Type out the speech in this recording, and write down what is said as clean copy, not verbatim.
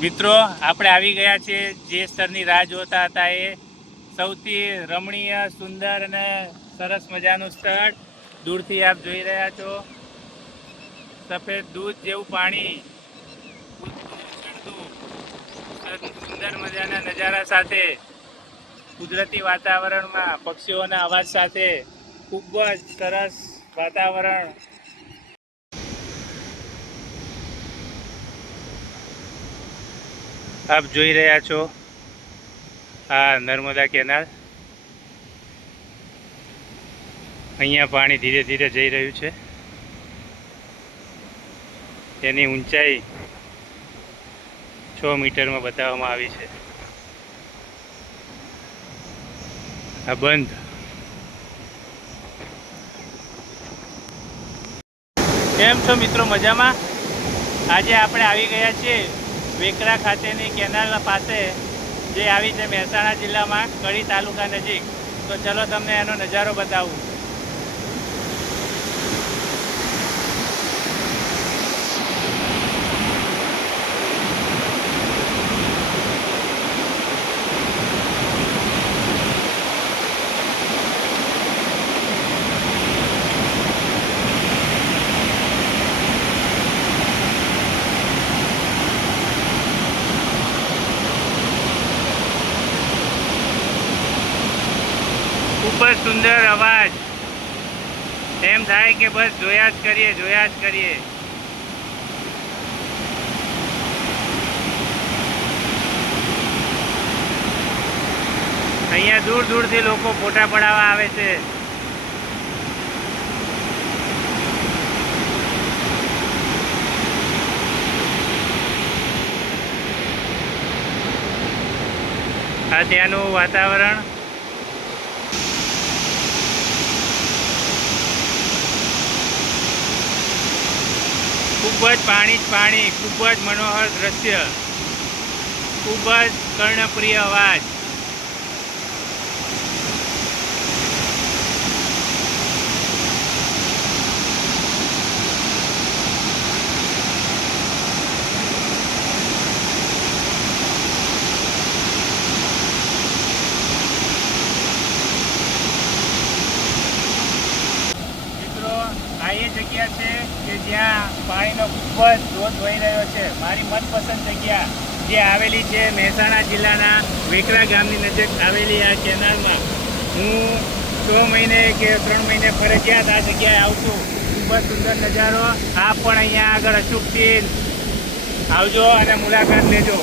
મિત્રો આપણે આવી ગયા છીએ જે સ્થળની રાહ જોતા હતા એ સૌથી રમણીય સુંદર અને સરસ મજાનું સ્થળ દૂરથી આપ જોઈ રહ્યા છો સફેદ દૂધ જેવું પાણી સુંદર મજાના નજારા સાથે કુદરતી વાતાવરણમાં પક્ષીઓના અવાજ સાથે ખૂબ જ સરસ વાતાવરણ આપ જોઈ રહ્યા છો। આ નર્મદા કેનાલ, અહીંયા પાણી ધીરે ધીરે જઈ રહ્યું છે। તેની ઊંચાઈ 6 મીટરમાં બતાવવામાં આવી છે। આ બંધ કેમ છો મિત્રો? મજામાં? આજે આપણે આવી ગયા છીએ વેકરા ખાતેની કેનાલ પાસે, જે આવી છે મહેસાણા જિલ્લામાં કડી તાલુકા નજીક। તો ચલો તમને એનો નજારો બતાવું। ખૂબ જ સુંદર અવાજ, એમ થાય કે બસ જોયા જ કરીએ, જોયા જ કરીએ। અહીંયા દૂર દૂરથી લોકો ફોટા પડાવવા આવે છે। આ ત્યાંનું વાતાવરણ ખૂબ જ પાણી જ પાણી, ખૂબ જ મનોહર દ્રશ્ય, ખૂબ જ કર્ણપ્રિય અવાજ। આ એ જગ્યા છે કે જ્યાં પાણીનો ખૂબ જ ધોધ વહી રહ્યો છે। મારી મનપસંદ જગ્યા જે આવેલી છે મહેસાણા જિલ્લાના વેકરા ગામની નજીક આવેલી આ કેનાલમાં હું 6 મહિને કે 3 મહિને ફરજિયાત આ જગ્યાએ આવું છું। ખૂબ જ સુંદર નજારો। આપ પણ અહીંયા આગળ અચૂકથી આવજો અને મુલાકાત લેજો।